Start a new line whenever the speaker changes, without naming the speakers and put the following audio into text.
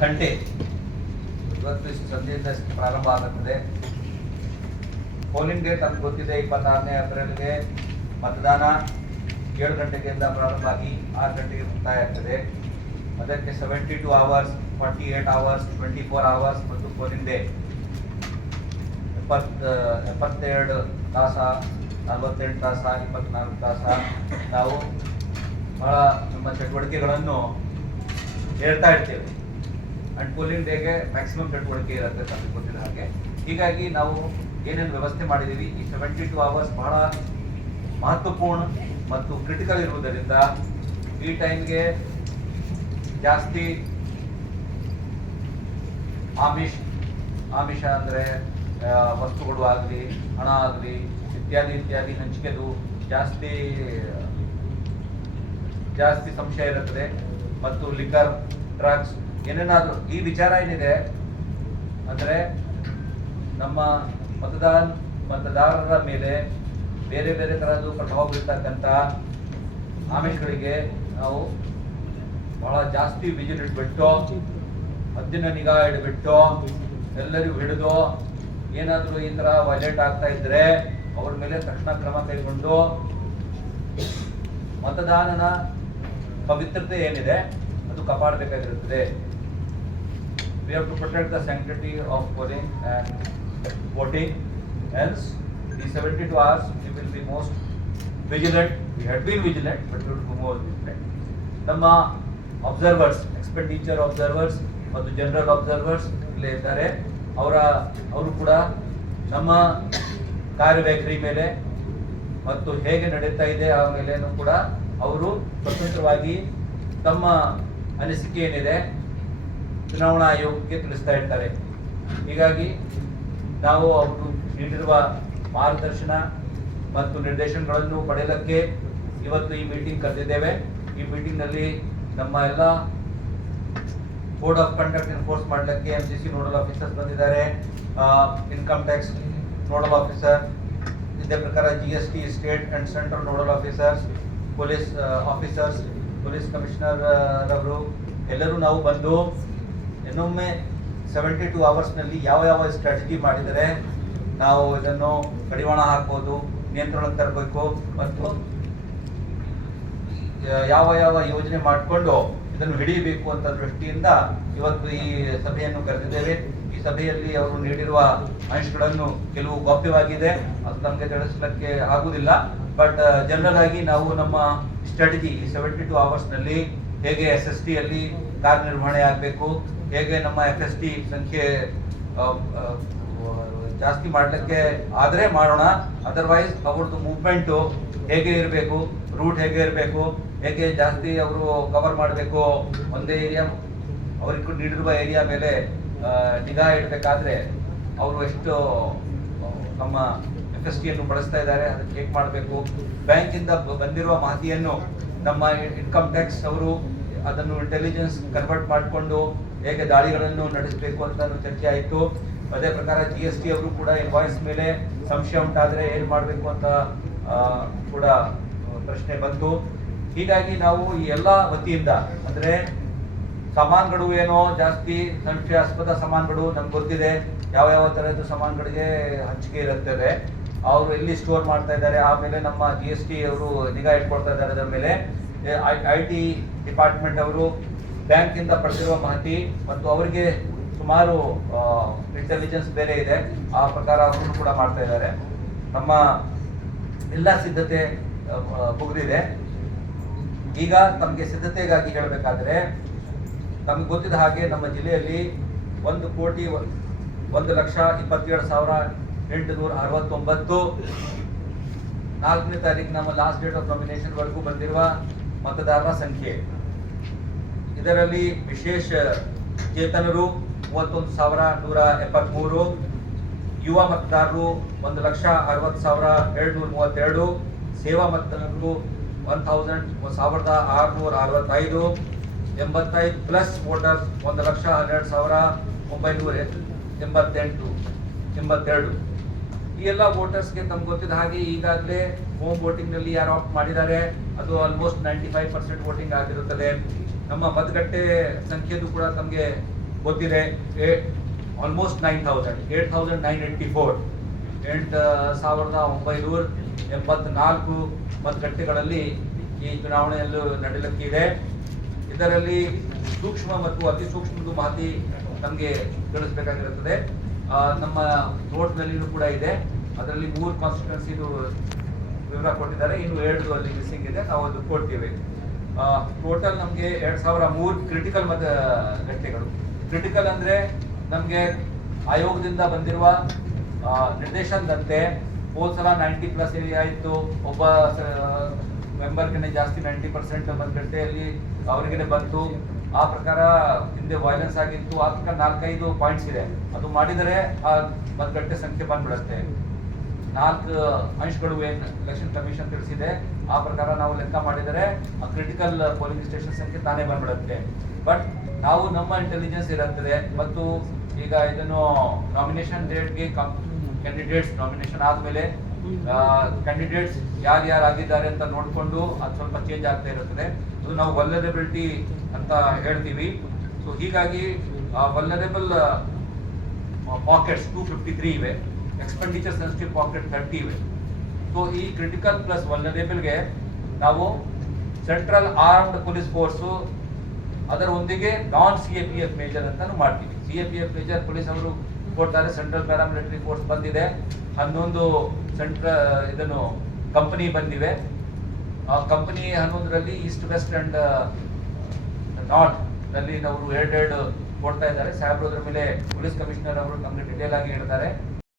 ಗಂಟೆ. ಇವತ್ತು ಸಂಜೆಯಿಂದ ಪ್ರಾರಂಭ ಆಗುತ್ತದೆ. ಪೋಲಿಂಗ್ ಡೇಟ್ ಅಂತ ಗೊತ್ತಿದೆ, ಇಪ್ಪತ್ತಾರನೇ ಏಪ್ರಿಲ್ಗೆ ಮತದಾನ. ಏಳು ಗಂಟೆಗಿಂದ ಪ್ರಾರಂಭ ಆಗಿ ಆರು ಗಂಟೆಗೆ ಮುಕ್ತಾಯ ಆಗ್ತದೆ ಅದಕ್ಕೆ seventy two hours forty eight hours twenty four hours ಮತ್ತು ಪೋಲಿಂಗ್ ಡೇ. ಎಪ್ಪತ್ತು, ಎಪ್ಪತ್ತೆರಡು ತಾಸ, ನಲವತ್ತೆಂಟು ತಾಸ, ಇಪ್ಪತ್ನಾಲ್ಕು ತಾಸ ನಾವು ಬಹಳ ನಮ್ಮ ಚಟುವಟಿಕೆಗಳನ್ನು ಹೇಳ್ತಾ ಇರ್ತೇವೆ. ಅಂಡ್ ಪೋಲಿಂಗ್ ಡೇಗೆ ಮ್ಯಾಕ್ಸಿಮಮ್ ಚಟುವಟಿಕೆ ಇರುತ್ತೆ ತಮಗೆ ಗೊತ್ತಿಲ್ಲ ಹಾಗೆ. ಹೀಗಾಗಿ ನಾವು ಏನೇನು ವ್ಯವಸ್ಥೆ ಮಾಡಿದ್ದೀವಿ ಈ ಸೆವೆಂಟಿ ಟು ಅವರ್ಸ್ ಬಹಳ ಮಹತ್ವಪೂರ್ಣ ಮತ್ತು ಕ್ರಿಟಿಕಲ್ ಇರುವುದರಿಂದ ಈ ಟೈಮ್ಗೆ ಜಾಸ್ತಿ ಆಮಿಷ್, ಆಮಿಷ ಅಂದರೆ ವಸ್ತುಗಳು ಆಗಲಿ, ಹಣ ಆಗಲಿ, ಇತ್ಯಾದಿ ಇತ್ಯಾದಿ ಹಂಚಿಕೆದು ಜಾಸ್ತಿ ಜಾಸ್ತಿ ಸಂಶಯ ಇರುತ್ತದೆ ಮತ್ತು ಲಿಕರ್ ಡ್ರಗ್ಸ್ ಏನೇನಾದರೂ ಈ ವಿಚಾರ ಏನಿದೆ ಅಂದರೆ ನಮ್ಮ ಮತದಾನ ಮತದಾರರ ಮೇಲೆ ಬೇರೆ ಬೇರೆ ಥರದ್ದು ಪ್ರಭಾವ ಬೀರ್ತಕ್ಕಂಥ ಆಮಿಷಗಳಿಗೆ ನಾವು ಬಹಳ ಜಾಸ್ತಿ ವಿಜಿಲ್ ಇಟ್ಬಿಟ್ಟು ಹದ್ದಿನ ನಿಗಾ ಇಟ್ಬಿಟ್ಟು ಎಲ್ಲರಿಗೂ ಹಿಡಿದು ಏನಾದರೂ ಈ ಥರ ವೈಲೇಟ್ ಆಗ್ತಾ ಇದ್ರೆ ಅವ್ರ ಮೇಲೆ ತಕ್ಷಣ ಕ್ರಮ ಕೈಗೊಂಡು ಮತದಾನನ ಪವಿತ್ರತೆ ಏನಿದೆ ಅದು ಕಾಪಾಡಬೇಕಾಗಿರುತ್ತದೆ. We have to protect the sanctity of coring and voting else ಈ seventy two hours we will be most vigilant we had been vigilant but will more vigilant ನಮ್ಮ ಅಬ್ಸರ್ವರ್ಸ್ ಎಕ್ಸ್ಪೆಂಡಿಚರ್ ಅಬ್ಸರ್ವರ್ಸ್ ಮತ್ತು ಜನರಲ್ ಅಬ್ಸರ್ವರ್ಸ್ ಇಲ್ಲೇ ಇದ್ದಾರೆ. ಅವರ, ಅವರು ಕೂಡ ನಮ್ಮ ಕಾರ್ಯವೈಖರಿ ಮೇಲೆ ಮತ್ತು ಹೇಗೆ ನಡೀತಾ ಇದೆ ಆ ಮೇಲೆ ಕೂಡ ಅವರು ಸ್ವತಂತ್ರವಾಗಿ ತಮ್ಮ ಅನಿಸಿಕೆ ಏನಿದೆ? ಚುನಾವಣಾ ಆಯೋಗಕ್ಕೆ ತಿಳಿಸ್ತಾ ಇರ್ತಾರೆ. ಹೀಗಾಗಿ ನಾವು ಅವರು ನೀಡಿರುವ ಮಾರ್ಗದರ್ಶನ ಮತ್ತು ನಿರ್ದೇಶನಗಳನ್ನು ಪಡೆಯಲಿಕ್ಕೆ ಇವತ್ತು ಈ ಮೀಟಿಂಗ್ ಕರೆದಿದ್ದೇವೆ. ಈ ಮೀಟಿಂಗ್ನಲ್ಲಿ ನಮ್ಮ ಎಲ್ಲ ಕೋಡ್ ಆಫ್ ಕಂಡಕ್ಟ್ ಎನ್ಫೋರ್ಸ್ ಮಾಡಲಿಕ್ಕೆ M C C nodal officers ಬಂದಿದ್ದಾರೆ. ಇನ್ಕಮ್ ಟ್ಯಾಕ್ಸ್ ನೋಡಲ್ ಆಫೀಸರ್ ಇದೇ ಪ್ರಕಾರ G S T state and central nodal officers police officers police commissioner ರವರು, ಎಲ್ಲರೂ ನಾವು ಬಂದು ಇನ್ನೊಮ್ಮೆ ಸೆವೆಂಟಿ ಟು ಅವರ್ಸ್ನಲ್ಲಿ ಯಾವ ಯಾವ ಸ್ಟ್ರಾಟಜಿ ಮಾಡಿದರೆ ನಾವು ಇದನ್ನು ಕಡಿವಾಣ ಹಾಕೋದು ನಿಯಂತ್ರಣಕ್ಕೆ ತರಬೇಕು ಮತ್ತು ಯಾವ ಯಾವ ಯೋಜನೆ ಮಾಡಿಕೊಂಡು ಇದನ್ನು ಹಿಡಿಯಬೇಕು ಅಂತ ದೃಷ್ಟಿಯಿಂದ ಇವತ್ತು ಈ ಸಭೆಯನ್ನು ಕರೆದಿದ್ದೇವೆ. ಈ ಸಭೆಯಲ್ಲಿ ಅವರು ನೀಡಿರುವ ಅಂಶಗಳನ್ನು ಕೆಲವು ಗೌಪ್ಯವಾಗಿದೆ. ಅದು ನಮಗೆ ತಿಳಿಸಲಿಕ್ಕೆ ಆಗುವುದಿಲ್ಲ. ಬಟ್ ಜನರಲ್ ಆಗಿ ನಾವು ನಮ್ಮ ಸ್ಟ್ರಾಟಜಿ ಸೆವೆಂಟಿ ಟು ಅವರ್ಸ್ನಲ್ಲಿ ಹೇಗೆ ಎಸ್ ಎಸ್ ಟಿಯಲ್ಲಿ ಕಾರ್ಯನಿರ್ವಹಣೆ ಆಗಬೇಕು, ಹೇಗೆ ನಮ್ಮ ಎಫ್ ಎಸ್ ಟಿ ಸಂಖ್ಯೆ ಜಾಸ್ತಿ ಮಾಡಲಿಕ್ಕೆ ಆದರೆ ಮಾಡೋಣ. ಅದರ್ವೈಸ್ ಅವ್ರದ್ದು ಮೂವ್ಮೆಂಟು ಹೇಗೆ ಇರಬೇಕು ರೂಟ್ ಹೇಗೆ ಇರಬೇಕು, ಹೇಗೆ ಜಾಸ್ತಿ ಅವರು ಕವರ್ ಮಾಡಬೇಕು ಒಂದೇ ಏರಿಯಾ ಅವ್ರಿಗೆ ನೀಡಿರುವ ಏರಿಯಾ ಮೇಲೆ ನಿಗಾ ಇಡಬೇಕಾದ್ರೆ ಅವರು ಎಷ್ಟು ನಮ್ಮ ಎಫ್ ಎಸ್ ಟಿಯನ್ನು ಬಳಸ್ತಾ ಇದ್ದಾರೆ ಅದಕ್ಕೆ ಹೇಗೆ ಮಾಡಬೇಕು. ಬ್ಯಾಂಕಿಂದ ಬಂದಿರುವ ಮಾಹಿತಿಯನ್ನು ನಮ್ಮ ಇನ್ಕಮ್ ಟ್ಯಾಕ್ಸ್ ಅವರು ಅದನ್ನು ಇಂಟೆಲಿಜೆನ್ಸ್ ಕನ್ವರ್ಟ್ ಮಾಡಿಕೊಂಡು ಹೇಗೆ ದಾಳಿಗಳನ್ನು ನಡೆಸಬೇಕು ಅಂತ ಚರ್ಚೆ ಆಯಿತು. ಅದೇ ಪ್ರಕಾರ ಜಿ ಎಸ್ ಟಿ ಅವರು ಕೂಡ ಇನ್ವಾಯ್ಸ್ ಮೇಲೆ ಸಂಶಯ ಉಂಟಾದರೆ ಏನು ಮಾಡಬೇಕು ಅಂತ ಕೂಡ ಪ್ರಶ್ನೆ ಬಂತು. ಹೀಗಾಗಿ ನಾವು ಈ ಎಲ್ಲ ವತಿಯಿಂದ, ಅಂದರೆ ಸಾಮಾನುಗಳು ಏನೋ ಜಾಸ್ತಿ ಸಂಶಯಾಸ್ಪದ ಸಾಮಾನುಗಳು, ನಮ್ಗೆ ಗೊತ್ತಿದೆ ಯಾವ ಯಾವ ಥರದ ಸಾಮಾನುಗಳಿಗೆ ಹಂಚಿಕೆ ಇರುತ್ತದೆ. ಅವರು ಎಲ್ಲಿ ಸ್ಟೋರ್ ಮಾಡ್ತಾ ಇದ್ದಾರೆ, ಆಮೇಲೆ ನಮ್ಮ ಜಿ ಎಸ್ ಟಿ ಅವರು ನಿಗಾ ಇಟ್ಕೊಳ್ತಾ ಇದ್ದಾರೆ ಅದರ ಮೇಲೆ. ಐ ಟಿ ಡಿಪಾರ್ಟ್ಮೆಂಟ್ ಅವರು ಬ್ಯಾಂಕಿಂದ ಪಡೆದಿರುವ ಮಾಹಿತಿ ಮತ್ತು ಅವರಿಗೆ ಸುಮಾರು ಇಂಟೆಲಿಜೆನ್ಸ್ ಬೇರೆ ಇದೆ. ಆ ಪ್ರಕಾರ ಅವರು ಕೂಡ ಮಾಡ್ತಾ ಇದ್ದಾರೆ. ನಮ್ಮ ಎಲ್ಲ ಸಿದ್ಧತೆ ಮುಗಿದಿದೆ. ಈಗ ತಮಗೆ ಸಿದ್ಧತೆಗಾಗಿ ಹೇಳಬೇಕಾದ್ರೆ ನಮ್ಗೆ ಗೊತ್ತಿದ್ದ ಹಾಗೆ ನಮ್ಮ ಜಿಲ್ಲೆಯಲ್ಲಿ ಒಂದು ಕೋಟಿ, ಒಂದು ಲಕ್ಷ ಇಪ್ಪತ್ತೇಳು ಸಾವಿರ ಎಂಟುನೂರ ಅರವತ್ತೊಂಬತ್ತು ನಾಲ್ಕನೇ ತಾರೀಕು ನಮ್ಮ ಲಾಸ್ಟ್ ಡೇಟ್ ಆಫ್ ನಾಮಿನೇಷನ್ ವರೆಗೂ ಬಂದಿರುವ ಮತದಾರರ ಸಂಖ್ಯೆ. ಇದರಲ್ಲಿ ವಿಶೇಷ ಚೇತನರು ಮೂವತ್ತೊಂದು ಸಾವಿರ ನೂರ ಎಪ್ಪತ್ತ್ಮೂರು ಯುವ ಮತದಾರರು ಒಂದು ಲಕ್ಷ ಅರವತ್ತು ಸಾವಿರ ಏಳ್ನೂರ ಮೂವತ್ತೆರಡು, ಸೇವಾ ಮತದಾರರು ಒನ್ ಥೌಸಂಡ್ ಸಾವಿರದ ಆರುನೂರ ಅರವತ್ತೈದು, ಎಂಬತ್ತೈದು ಪ್ಲಸ್ ವೋಟರ್ಸ್ ಒಂದು ಲಕ್ಷ ಹನ್ನೆರಡು ಸಾವಿರ ಒಂಬೈನೂರ ಎಂಬತ್ತೆಂಟು, ಎಂಬತ್ತೆರಡು. ಈ ಎಲ್ಲ ವೋಟರ್ಸ್ಗೆ ತಮ್ಗೆ ಗೊತ್ತಿದ್ದ ಹಾಗೆ ಈಗಾಗಲೇ ಹೋಮ್ ವೋಟಿಂಗ್ನಲ್ಲಿ ಯಾರು ಆಪ್ಟ್ ಮಾಡಿದ್ದಾರೆ. ಅದು almost ninety five percent voting ಆಗಿರುತ್ತದೆ. ನಮ್ಮ ಮತಗಟ್ಟೆ ಸಂಖ್ಯೆಯೂ ಕೂಡ ತಮಗೆ ಗೊತ್ತಿದೆ. Almost nine thousand eight thousand nine eighty four ಎಂಟು ಸಾವಿರದ ಒಂಬೈನೂರ ಎಂಬತ್ನಾಲ್ಕು ಮತಗಟ್ಟೆಗಳಲ್ಲಿ ಈ ಚುನಾವಣೆಯಲ್ಲೂ ನಡೆಯಲಿಕ್ಕಿದೆ ಇದರಲ್ಲಿ ಸೂಕ್ಷ್ಮ ಮತ್ತು ಅತಿ ಸೂಕ್ಷ್ಮದ ಮಾಹಿತಿ ನಮಗೆ ತಿಳಿಸ್ಬೇಕಾಗಿರುತ್ತದೆ. ನಮ್ಮ ನೋಟ್ನಲ್ಲಿಯೂ ಕೂಡ ಇದೆ. ಅದರಲ್ಲಿ ಮೂರು ಕಾನ್ಸ್ಟಿಟ್ಯೂನ್ಸಿದು ವಿವರ ಕೊಟ್ಟಿದ್ದಾರೆ. ಇನ್ನು ಎರಡು ಅಲ್ಲಿ ಮಿಸ್ಸಿಂಗ್ ಇದೆ. ನಾವು ಅದು ಕೊಡ್ತೀವಿ. ಟೋಟಲ್ ನಮಗೆ ಎರಡ್ ಸಾವಿರ ಮೂರು ಕ್ರಿಟಿಕಲ್ ಮತ, ಘಟನೆಗಳು. ಕ್ರಿಟಿಕಲ್ ಅಂದ್ರೆ ನಮಗೆ ಆಯೋಗದಿಂದ ಬಂದಿರುವ ನಿರ್ದೇಶನದಂತೆ ಹೋದ ಸಲ ನೈಂಟಿ ಪ್ಲಸ್ ಏರಿಯಾ ಇತ್ತು ಒಬ್ಬ ಮೆಂಬರ್ಗೆ ಜಾಸ್ತಿ ನೈಂಟಿ ಪರ್ಸೆಂಟ್ ಗಂಟೆಯಲ್ಲಿ ಅವರಿಗೆ ಬಂತು. ಆ ಪ್ರಕಾರ ಹಿಂದೆ ವೈಲೆನ್ಸ್ ಆಗಿತ್ತು. ಆ ಪ್ರಕಾರ ನಾಲ್ಕೈದು ಪಾಯಿಂಟ್ಸ್ ಇದೆ. ಅದು ಮಾಡಿದರೆ ಆ ಮತಗಟ್ಟೆ ಸಂಖ್ಯೆ ಬಂದ್ಬಿಡುತ್ತೆ. ನಾಲ್ಕು ಅಂಶಗಳು ಏನು ಎಲೆಕ್ಷನ್ ಕಮಿಷನ್ ತಿಳಿಸಿದೆ. ಆ ಪ್ರಕಾರ ನಾವು ಲೆಕ್ಕ ಮಾಡಿದರೆ ಆ ಕ್ರಿಟಿಕಲ್ ಪೋಲಿಂಗ್ ಸ್ಟೇಷನ್ ಸಂಖ್ಯೆ ತಾನೇ ಬಂದ್ಬಿಡುತ್ತೆ. ಬಟ್ ನಾವು ನಮ್ಮ ಇಂಟೆಲಿಜೆನ್ಸ್ ಇರುತ್ತದೆ ಮತ್ತು ಈಗ ಇದನ್ನು ನಾಮಿನೇಷನ್ ಡೇಟ್ಗೆ ಕ್ಯಾಂಡಿಡೇಟ್ಸ್ ನಾಮಿನೇಷನ್ ಆದ್ಮೇಲೆ ಕ್ಯಾಂಡಿಡೇಟ್ಸ್ ಯಾರು ಯಾರು ಆಗಿದ್ದಾರೆ ಅಂತ ನೋಡಿಕೊಂಡು ಅದು ಸ್ವಲ್ಪ ಚೇಂಜ್ ಆಗ್ತಾ ಇರುತ್ತದೆ. ಅದು ನಾವು ವಲ್ಲರಬಿಲಿಟಿ ಅಂತ ಹೇಳ್ತೀವಿ. ಸೊ ಹೀಗಾಗಿ vulnerable pockets two fifty three ಇವೆ. ಎಕ್ಸ್ಪೆಂಡಿಚರ್ ಸೆನ್ಸಿಟಿವ್ ಪಾಕೆಟ್ ತರ್ಟಿ ಇವೆ. ಸೊ ಈ ಕ್ರಿಟಿಕಲ್ ಪ್ಲಸ್ ವಲ್ನರೇಬಲ್ಗೆ ನಾವು ಸೆಂಟ್ರಲ್ ಆರ್ಮ್ಡ್ ಪೊಲೀಸ್ ಫೋರ್ಸು ಅದರೊಂದಿಗೆ non C A P F major ಅಂತಾನು ಮಾಡ್ತೀವಿ. C A P F major police ಅವರು ಕೊಡ್ತಾರೆ ಸೆಂಟ್ರಲ್ ಪ್ಯಾರಾಮಿಲಿಟರಿ ಫೋರ್ಸ್ ಬಂದಿದೆ. ಹನ್ನೊಂದು ಸೆಂಟ್ರ ಇದನ್ನು ಕಂಪನಿ ಬಂದಿವೆ ಆ ಕಂಪನಿ ಹನ್ನೊಂದರಲ್ಲಿ ಈಸ್ಟ್ ವೆಸ್ಟ್ ಅಂಡ್ ನಾರ್ತ್ನಲ್ಲಿ ಅವರು ಎರಡೆರಡು ಕೊಡ್ತಾ ಇದ್ದಾರೆ. ಸಾಹೇಬ್ರು ಅದರ ಮೇಲೆ ಪೊಲೀಸ್ ಕಮಿಷನರ್ ಅವರು ನಮಗೆ ಡಿಟೇಲ್ ಆಗಿ ಹೇಳ್ತಾರೆ.